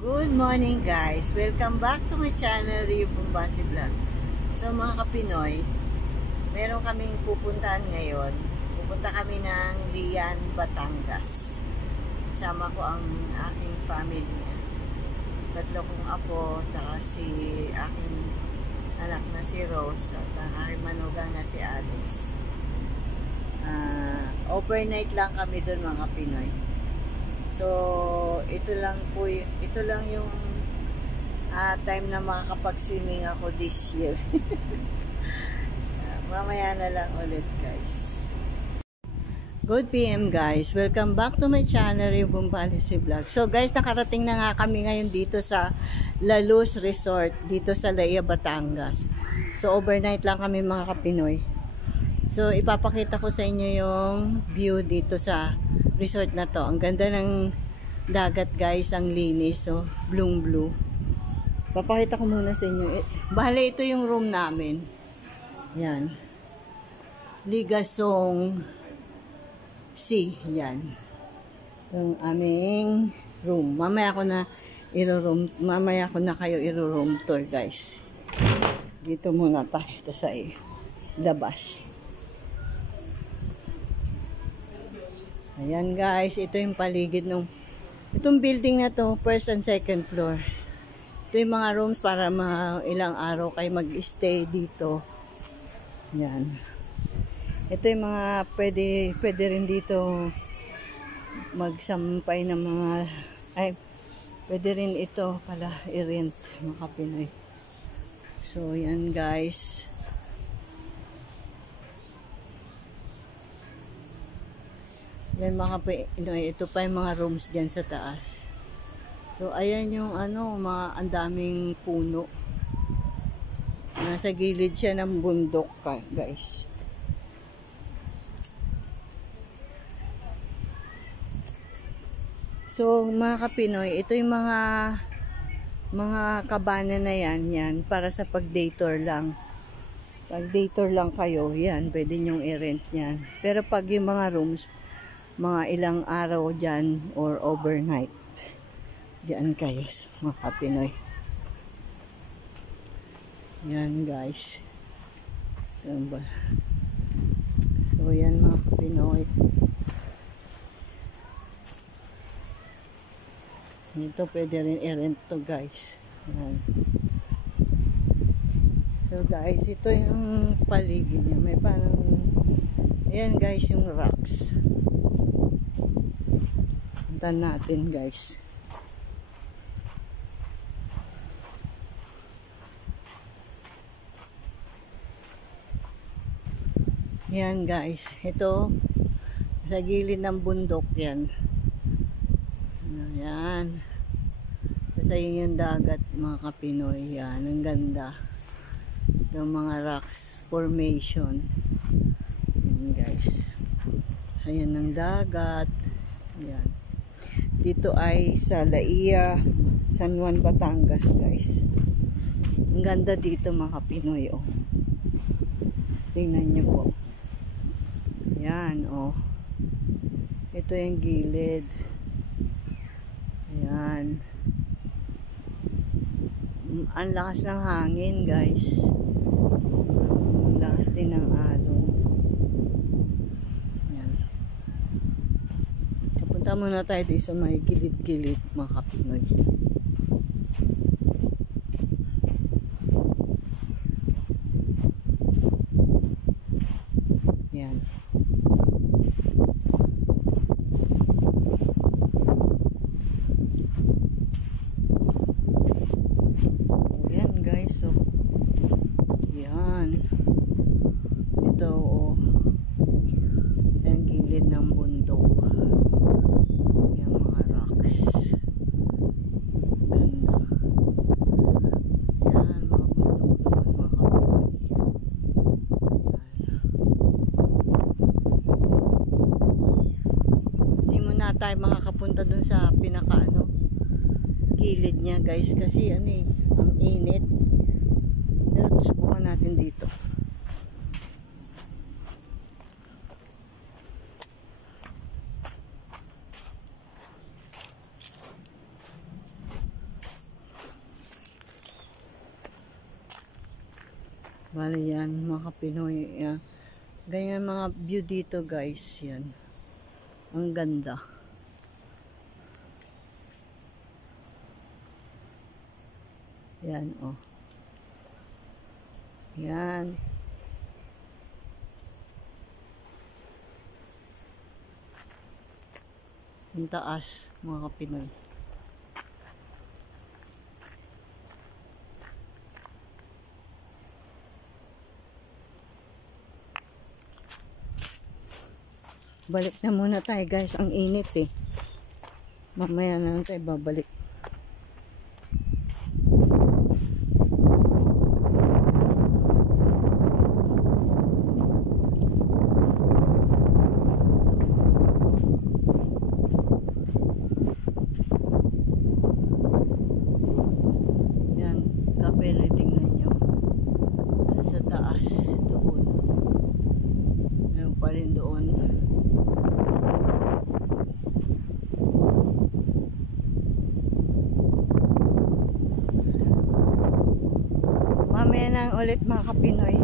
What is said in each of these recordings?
Good morning guys! Welcome back to my channel, Rio Bumbasi Vlog. So mga kapinoy, meron kaming pupuntahan ngayon. Pupunta kami ng Lian, Batangas. Kasama ko ang aking family. Tatlo kong apo, saka si aking anak na si Rose, at ang aking manugang na si Alice. Overnight lang kami doon mga Pinoy. So, ito lang yung time na makakapag-swimming ako this year. So, mamaya na lang ulit guys. Good PM guys. Welcome back to my channel, yung Bumbasi Vlog. So guys, nakarating na nga kami ngayon dito sa La Luz Resort, dito sa Laia, Batangas. So, overnight lang kami mga Kapinoy. So, ipapakita ko sa inyo yung view dito sa resort na to. Ang ganda ng dagat guys, ang linis. So, blue. Papakita ko muna sa inyo. Bale, ito yung room namin. Yan. Ligasong C. Yan. Yung aming room. Mamaya ko na kayo i-room tour guys. Dito muna tayo sa labas. Ayan guys, ito yung paligid ng itong building na to, first and second floor. Ito yung mga rooms para ilang araw kayo mag-stay dito. Ayan. Ito yung mga pwede rin dito magsampay ng mga pwede rin ito pala i-rent mga Pinoy. So yan guys. Yan mga Pinoy, ito pa yung mga rooms dyan sa taas. So, ayan yung ang daming puno. Nasa gilid siya ng bundok guys. So, mga Kapinoy, ito yung mga kabana na yan para sa pag-day tour lang. Pag-day tour lang kayo, yan, pwede nyong i-rent yan. Pero pag yung mga rooms, mga ilang araw dyan or overnight dyan kayo sa mga Kapinoy. Yan guys. Yan ba? So yan mga Kapinoy. Ito pwede rin i-rent to guys. Yan. So guys, ito yung paligid niya. May parang yan guys yung rocks. Punta natin guys. Yan guys. Ito sa gilid ng bundok yan. Yan. Sa yung dagat mga Kapinoy. Yan. Ang ganda. Yung mga rocks formation. Yan guys. Ayan ang dagat. Yan. Dito ay sa Laia, San Juan, Batangas guys. Ang ganda dito mga Pinoy oh. Tingnan nyo po. Yan oh. Ito yung gilid. Yan. Ang lakas ng hangin guys. Ang lakas din ng alon. Punta muna tayo dito sa may gilid-gilid mga Kapinoy. Yan. Yan guys. So, yan. Ito oh. Ang gilid ng bundok. Tayo makakapunta dun sa pinaka gilid niya guys kasi ang init, pero subukan natin dito. Bali yan, mga Pinoy. Yan. Ganyan mga view dito guys. Yan. Ang ganda. Yan oh. Yan. Ang taas mga Pinoy. Balik na muna tayo guys, ang init eh. Mamaya na lang tayo babalik. Yan, kapela, tingnan nyo. Sa taas, doon. Meron pa rin doon. Mamaya na ulit mga Kapinoy.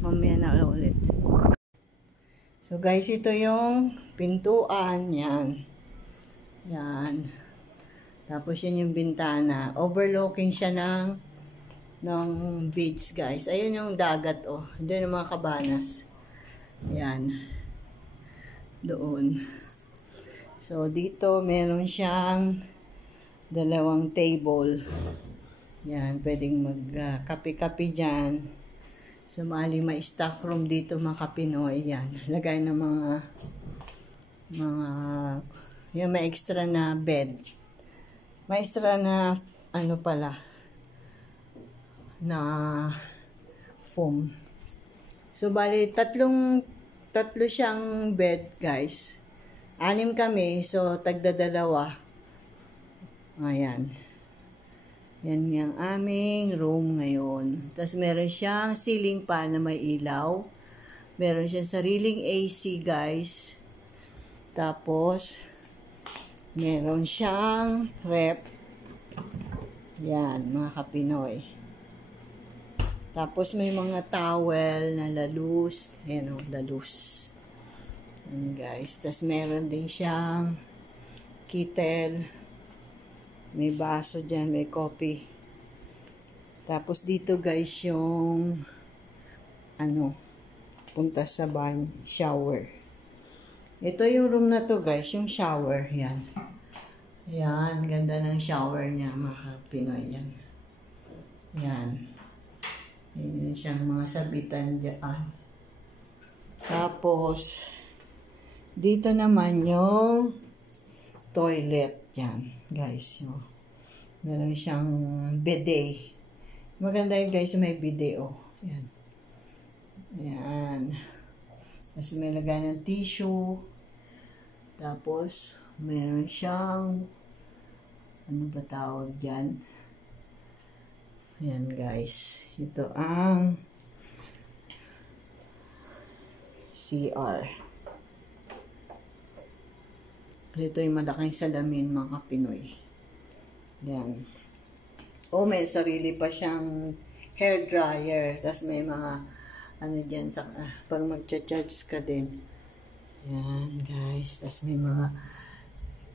Mamaya na ulit. So guys, ito yung pintuan. Yan. Yan. Tapos yan yung bintana. Overlooking siya ng beach guys. Ayun yung dagat oh. Doon yung mga kabanas. Yan. Doon. So dito meron siyang dalawang table. Yan, pwedeng mag-kape-kape dyan. So, maaaring may staff room dito mga Kapinoy. Yan, lagay ng yan, may extra na bed. May extra na, ano pala, na foam. So, bali, tatlo siyang bed, guys. 6 kami, so, tagdadalawa. Ayan. Yan yung aming room ngayon. Tapos meron siyang ceiling fan na may ilaw. Meron siyang sariling AC guys. Tapos meron siyang rep. Yan mga Kapinoy. Tapos may mga towel na lalus. Ayan o, lalus. Yan guys. Tapos meron din siyang kettle. May baso dyan, may coffee. Tapos dito guys yung punta sa shower. Ito yung room na to guys, yung shower. Yan. Yan, ganda ng shower niya mga Pinoy. Yan. Yan. Yan siyang mga sabitan dyan. Tapos dito naman yung toilet. Yan, guys. So, meron siyang bidet. Maganda yun, guys, may bidet, oh. Yan. Yan. Tapos may lagay ng tissue. Tapos, meron siyang ano ba tawag dyan? Yan, guys. Ito ang CR. Ito yung malaking salamin mga Pinoy. Yan. Oh, may sarili pa siyang hair dryer. Tapos may mga dyan pag magcha-charge ka din. Yan guys. Tapos may mga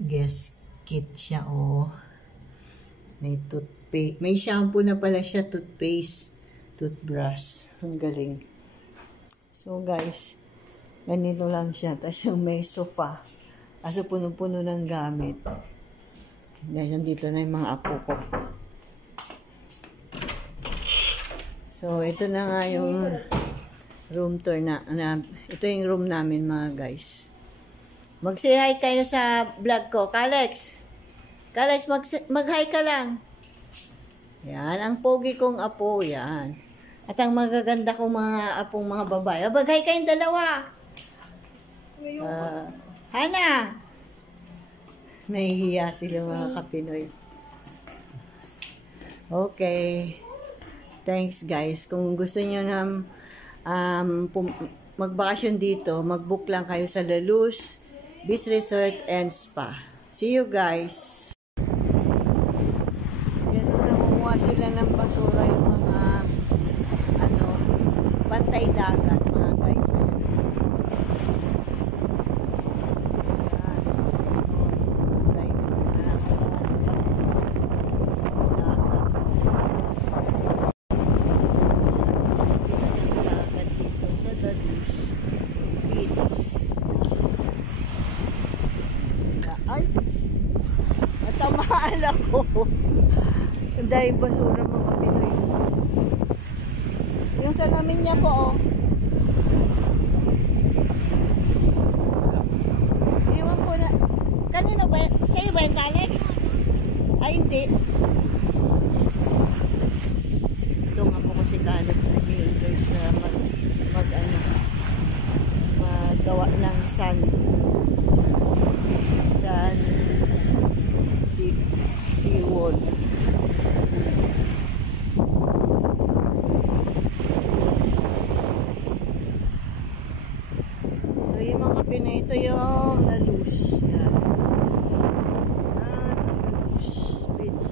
guest kit siya oh. May toothpaste. May shampoo na pala siya. Toothpaste. Toothbrush. Ang galing. So guys, ganito lang siya. Tapos yung may sofa. Kaso puno-puno ng gamit. Guys, nandito na yung mga apo ko. So, ito na nga yung room tour ito yung room namin mga guys. Mag-say hi kayo sa vlog ko. Kalex! Kalex, mag-hi ka lang. Yan, ang pogi kong apo. Yan. At ang magaganda kong mga apong mga babae. Mag-hi kayong dalawa. Hana! Nahihiya sila mga Kapinoy. Okay. Thanks guys. Kung gusto niyo na magbakasyon dito, mag-book lang kayo sa Laluz Beach Resort and Spa. See you guys. Yan, nangunguha sila ng basura yung mga Pantay dagat mga guys. Ay, natamaan ako. Ang dahil basura mga Pinoy. Yung salamin niya po, oh. Iwan ko na. Kanino ba? Sa'yo ba yung Alex? Ay, hindi. Ito nga po kasi Alex nag-i-enjoy sa magawa ng sun seawall. So yung mga Pinoy, ito yung Laluz. Yan. Laluz Beach.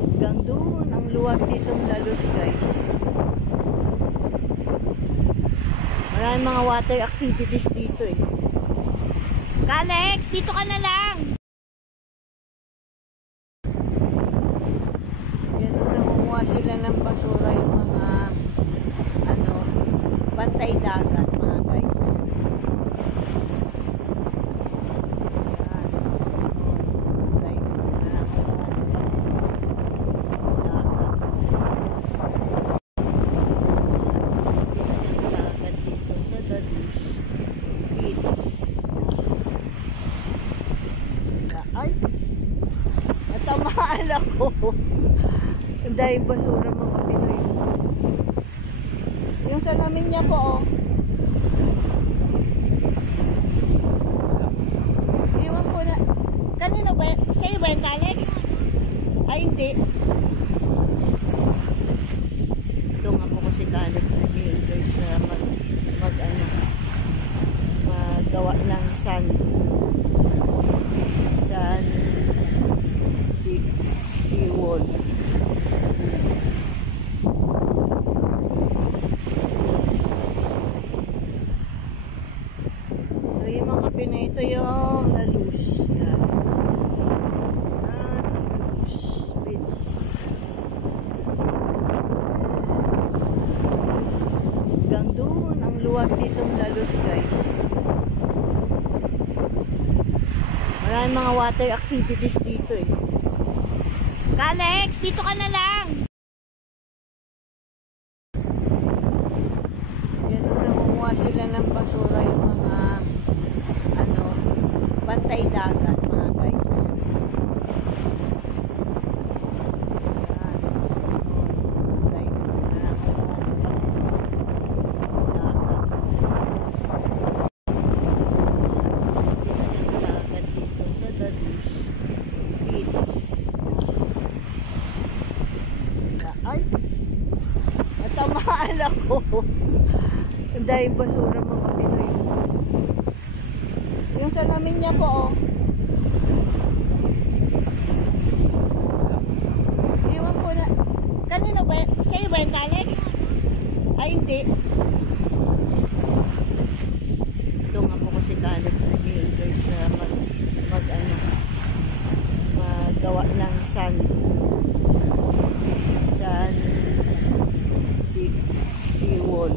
Hanggang doon ang luwag ditong Laluz guys. Maraming mga water activities dito eh. Alex, dito ka na lang. Yan, nangunguha sila ng basura yung mga pantay dagat mga guys. Ay, natamaan ako. Ang dahil basura mga Pinoy. Yung salamin niya po, oh. Iwan ko na. Kanino ba? Sa'yo ba yung Alex? Ay, hindi. Ito nga po kasi Alex nag-i-enjoy sa magawa ng sun seawall. So yung mga Pinoy, ito yung Laluz. Yan. Laluz Beach. Hanggang doon ang luwag ditong Laluz guys. Maraming mga water activities dito eh. Alex, dito ka na lang. Yan, nangunguha sila ng basura yung mga pantay dagat mga guys. Ay, natamaan ako. Ang dahil basura mga Pinoy. Yung salamin niya po, oh. Iwan ko na. Kanino ba? Sa'yo ba yung Alex? Ay, hindi. Ito nga po kasi Alex nag-i-enjoy sa magawa ng sun seawall.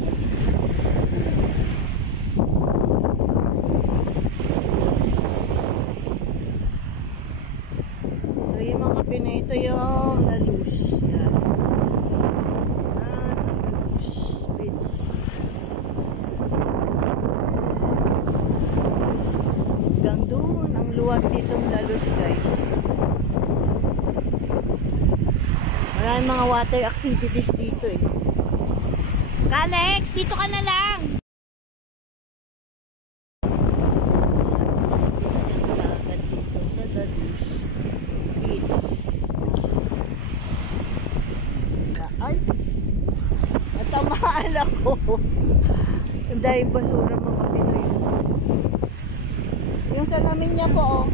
So yung mga Pinoy, ito yung Laluz. Yan. Laluz Beach. Hanggang doon ang luwag ditong Laluz guys. Maraming mga water activities dito eh. Alex, dito ka na lang. Dito sa Laluz Beach. Ay, natamaan ako. Ang dahil basura mga Pinoy. Yung salamin niya po, oh.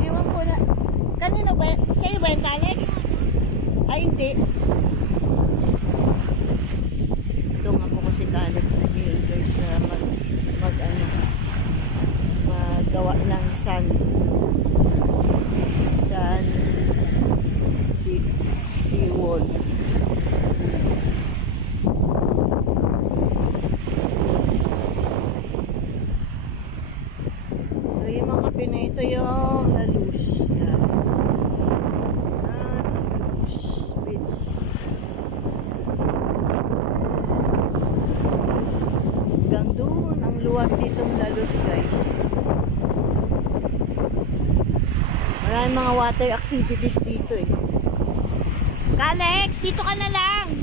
Iwan gawa ng sun sea wall. So yung mga Pinoy, ito yung La Luz. Yan. La Luz Beach. Hanggang doon ang luwag ditong La Luz, guys. Maraming mga water activities dito eh. Alex, dito ka na lang.